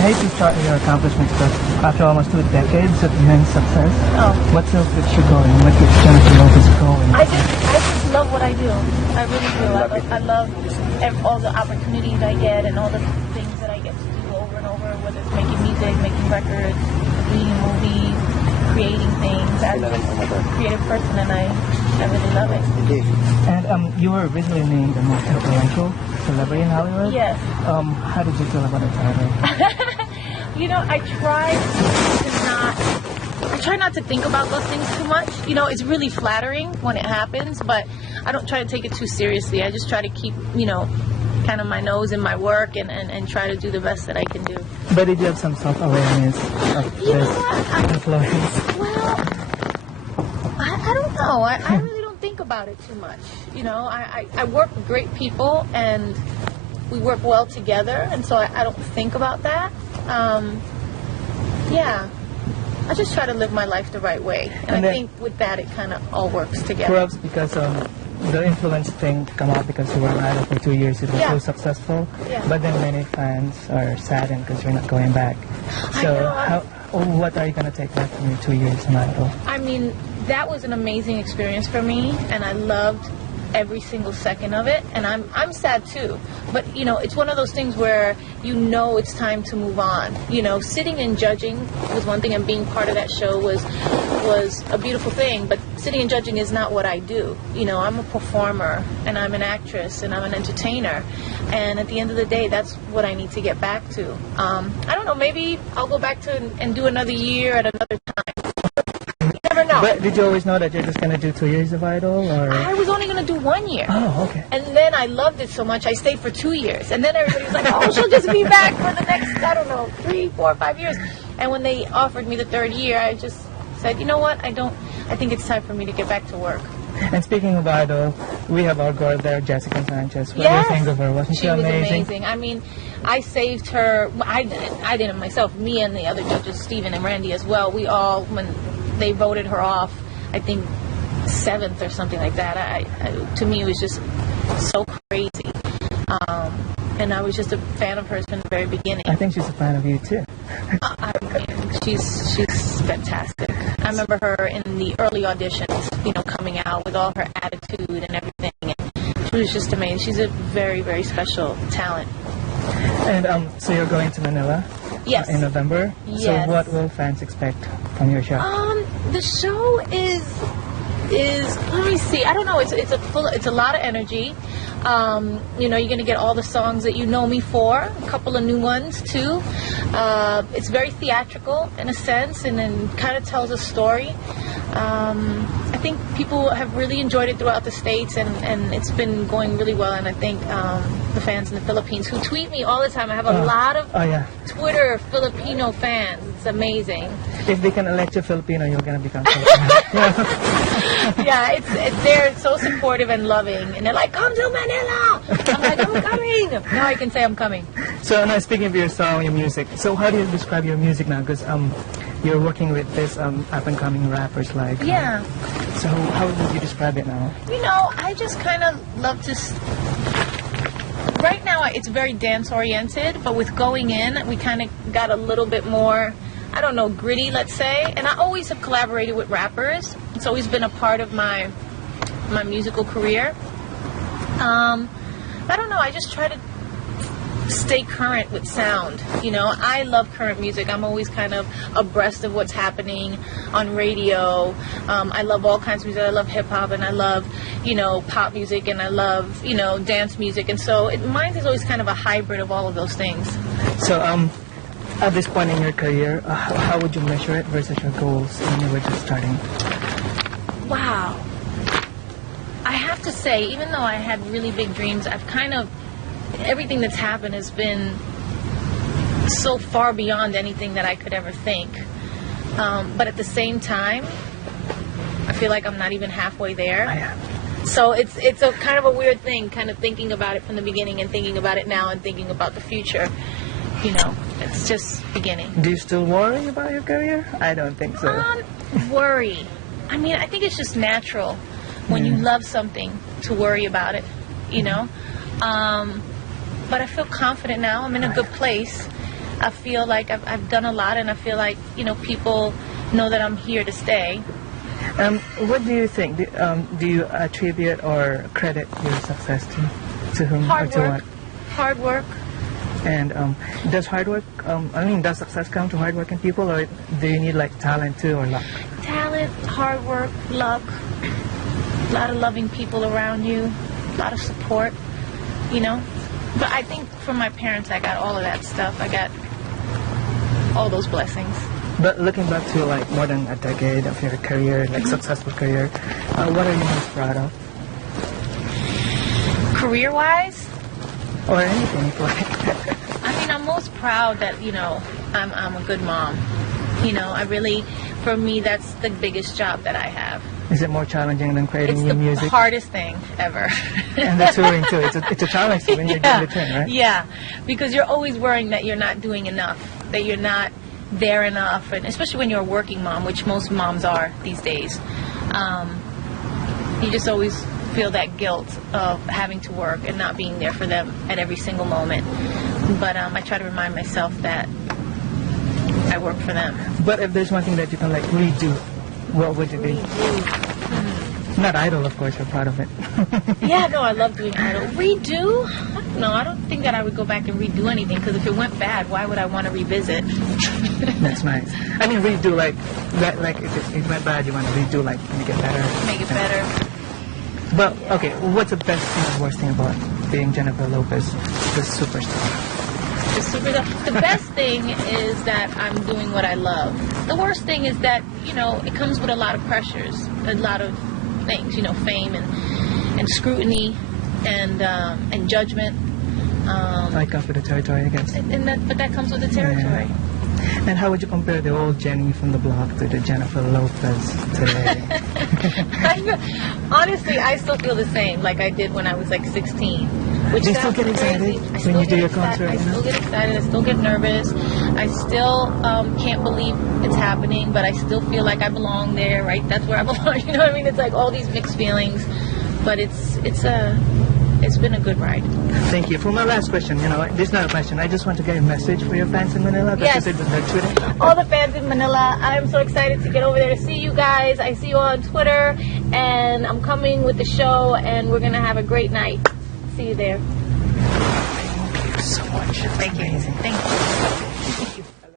hate to start your accomplishments, but after almost 2 decades of immense success, what still keeps you going? What keeps Jennifer Lopez going? I just love what I do. I really do. I love all the opportunities I get and all the things that I get to do over and over, whether it's making music, making records, reading movies, creating things. I'm just a creative person, and I really love it. And you were originally named the most influential celebrity in Hollywood? Yes. How did you feel about the title? You know, I try not to think about those things too much. You know, it's really flattering when it happens, but I don't try to take it too seriously. I just try to keep, you know, kind of my nose in my work and try to do the best that I can do. But did you have some self-awareness of this influence? Well, I don't know. I really don't think about it too much. You know, I work with great people, and we work well together, and so I don't think about that. Yeah. I just try to live my life the right way, and I think with that it kind of all works together. Perhaps because the influence thing come out because you were an idol for 2 years, it was so successful, but then many fans are saddened because you're not going back. So what are you going to take back from your 2 years in Idol? I mean, that was an amazing experience for me, and I loved every single second of it, and I'm sad too, but you know, it's one of those things where you know it's time to move on. You know, sitting and judging was one thing, and being part of that show was a beautiful thing, but sitting and judging is not what I do. You know, I'm a performer, and I'm an actress, and I'm an entertainer, and at the end of the day, that's what I need to get back to. I don't know, maybe I'll go back to and do another year at another time. Never know. But did you always know that you're just going to do 2 years of Idol? Or? I was only going to do 1 year. Oh, okay. And then I loved it so much, I stayed for 2 years. And then everybody was like, oh, she'll just be back for the next, I don't know, 3, 4, 5 years. And when they offered me the 3rd year, I just said, you know what, I think it's time for me to get back to work. And speaking of Idol, we have our girl there, Jessica Sanchez. What do you think of her? Wasn't she amazing? She was amazing. I mean, I saved her. I didn't myself. Me and the other judges, Stephen and Randy as well. We all, when they voted her off, I think 7th or something like that. To me, it was just so crazy. And I was just a fan of hers from the very beginning. I think she's a fan of you too. I mean, she's fantastic. I remember her in the early auditions, you know, coming out with all her attitude and everything. And she was just amazing. She's a very, very special talent. And so you're going to Manila? Yes. In November? Yes. So what will fans expect from your show? The show is let me see. I don't know. It's a lot of energy. You know, you're going to get all the songs that you know me for, a couple of new ones too. It's very theatrical in a sense, and then kind of tells a story. I think people have really enjoyed it throughout the States, and it's been going really well. And I think the fans in the Philippines who tweet me all the time, I have a lot of Twitter Filipino fans. It's amazing. If they can elect you Filipino, you're going to become Filipino. Yeah, they're so supportive and loving, and they're like, come to Manila! I'm like, I'm coming! Now I can say I'm coming. So now speaking of your song, your music, so how do you describe your music now? Because you're working with this up-and-coming rappers like... Yeah. So how would you describe it now? You know, I just kind of love to... Right now, it's very dance-oriented, but with Going In, we kind of got a little bit more... I don't know, gritty, let's say. And I always have collaborated with rappers. It's always been a part of my musical career. I don't know, I just try to stay current with sound. You know, I love current music. I'm always kind of abreast of what's happening on radio. I love all kinds of music. I love hip-hop, and I love, you know, pop music, and I love, you know, dance music. And so mine is always kind of a hybrid of all of those things. So, at this point in your career, how would you measure it versus your goals when you were just starting? Wow. I have to say, even though I had really big dreams, I've kind of, everything that's happened has been so far beyond anything that I could ever think. But at the same time, I feel like I'm not even halfway there. So it's a kind of a weird thing, kind of thinking about it from the beginning and thinking about it now and thinking about the future. You know, it's just beginning. Do you still worry about your career? I don't think so. Worry. I mean, I think it's just natural when you love something to worry about it, you know? But I feel confident now. I'm in a good place. I feel like I've done a lot, and I feel like, people know that I'm here to stay. What do you think? Do you attribute or credit your success to whom or Hard to work. what? Hard work. And does hard work, does success come to hardworking people, or do you need like talent too or luck? Talent, hard work, luck, a lot of loving people around you, a lot of support, But I think from my parents, I got all of that stuff. I got all those blessings. But looking back to like more than a decade of your career, like successful career, what are you most proud of? Career-wise? Or anything if you like. I'm most proud that, I'm a good mom. For me, that's the biggest job that I have. Is it more challenging than creating It's new the music? hardest thing ever. And the touring too. It's a challenge when you're doing the tour, right? Yeah, because you're always worrying that you're not doing enough, that you're not there enough, and especially when you're a working mom, which most moms are these days. You just always feel that guilt of having to work and not being there for them at every single moment. But I try to remind myself that I work for them. But if there's one thing that you can like redo, what would it be? Not Idol, of course. You're proud of it. Yeah, no, I love doing Idol. Redo? No, I don't think that I would go back and redo anything, because if it went bad, why would I want to revisit? That's nice. Redo like that. Like if it went bad, you want to redo, like make it better. Make it better. But okay, what's the best thing and worst thing about being Jennifer Lopez, the superstar? The best thing is that I'm doing what I love. The worst thing is that, it comes with a lot of pressures, a lot of things, fame and scrutiny and judgment. That comes with the territory, I guess. But that comes with the territory. Yeah. And how would you compare the old Jenny from the block to the Jennifer Lopez today? Honestly, I still feel the same like I did when I was like 16. Which do you still get excited when you do your concert? I still get excited. I still get nervous. I still can't believe it's happening, but I still feel like I belong there, right? That's where I belong. You know what I mean? It's like all these mixed feelings, but it's been a good ride. Thank you. For my last question, this is not a question. I just want to get a message for your fans in Manila. Yes. All the fans in Manila, I'm so excited to get over there to see you guys. I see you on Twitter, and I'm coming with the show, and we're going to have a great night. See you there. Thank you so much. Thank you. Amazing. Thank you.